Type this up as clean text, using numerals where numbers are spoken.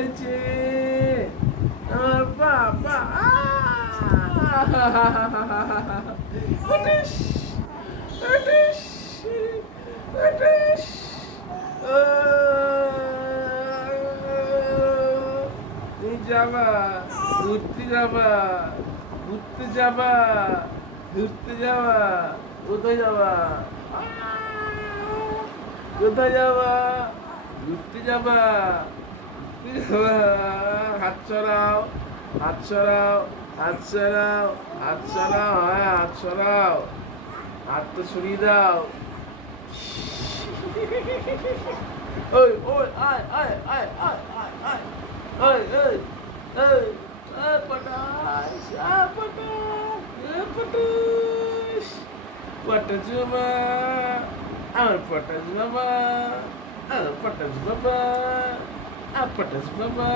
গেছে আমার বাবা। উঠিস উঠিস উঠিস। তুমি যাবা ঘুরতে যাবা, ঘুরতে যাবা, ঘুরতে যাবা, কোথায় যাবা? কোথায় যাবা? ঘুরতে যাবা, ঘুরতে যাবা। হাত ছড়াও, হাত ছড়াও, হাত ছড়াও, হাত ছড়াও, হ্যাঁ হাত ছড়াও, হাত তো ছড়িয়ে দাও। ওই ওই আয় আয় আয় আয় আয় আয়, ওই ওই ওই পটাশ, পটাশ, পটাশ বাবা, আমার পটাশ বাবা, আমার পটাশ বাবা, আমার পটাশ বাবা।